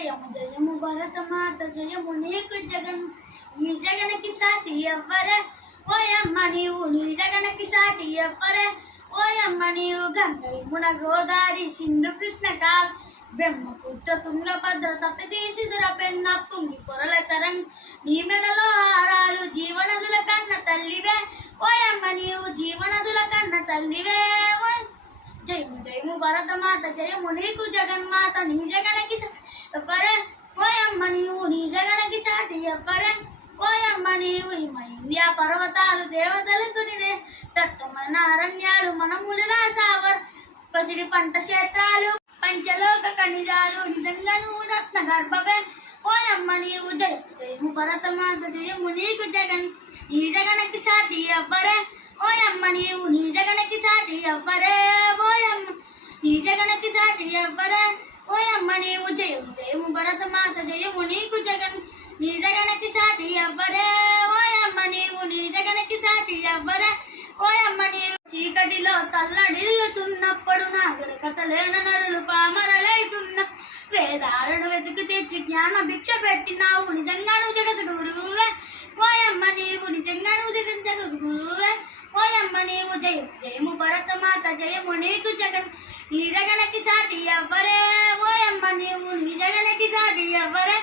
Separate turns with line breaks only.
జయము జయము భరతమాత జయము నీకు జగన్ ఈ జగన్కి సాటి ఎవ్వరే ఓయమ్మ నీవు నీ జగన్కి సాటి ఎవ్వరే ఓయమ్మ నీవు గంగ యమున గోదారి సింధు కృష్ణ కాల్ బ్రహ్మపుత్ర తుంగభద్ర తప్పి తీసిదుర పెన్న పుంగి పొరల తరంగ్ నీ మెడలో హారాలు జీవనదుల కన్న తల్లివే ఓయమ్మ నీవు జీవనదుల కన్న తల్లివే ఓయ్ జయము జయము భరతమాత జయము నీకు జగన్మాత నీ జగనకి ఎవ్వరే ఓయమ్మ నీవు నీ చెప్పరే సాటి నీవు ఈ పర్వతాలు దేవతలకు నినే దట్టమైన అరణ్యాలు మనములుగా సావర్. పసిడి పంట క్షేత్రాలు పంచలోక ఖనిజాలు నిజంగా నువ్వు రత్న గర్భవే. ఓయమ్మ నీవు జయ జయము భరతమాత జయము నీకు జగన్. నీ జగనకి సాటి ఎవ్వరే? ఓయమ్మ నీవు నీ జగనకి సాటి ఎవ్వరే? ఓయమ్మ నీ జగనకి సాటి ఎవ్వరే? ఓయమ్మ నీవు జయము జయము భరతమాత జయము నీకు జగన్. తల్లడిల్లుతున్నప్పుడు నాగరి కథలేన నరులు పామరలైతున్న వేదాలను వెతికి తెచ్చి జ్ఞాన భిక్ష పెట్టినావు. నిజంగా నువ్వు జగత గురువువే ఓయమ్మ నీవు నిజంగా నువ్వు జగన్ జగత్ గురువే ఓయమ్మ నీవు జయం జయము భరతమాత జయము నీకు జగన్. నీ జగనకి సాటి ఎవ్వరే ఓయమ్మ నీవు నీ జగనకి సాటి ఎవ్వరే.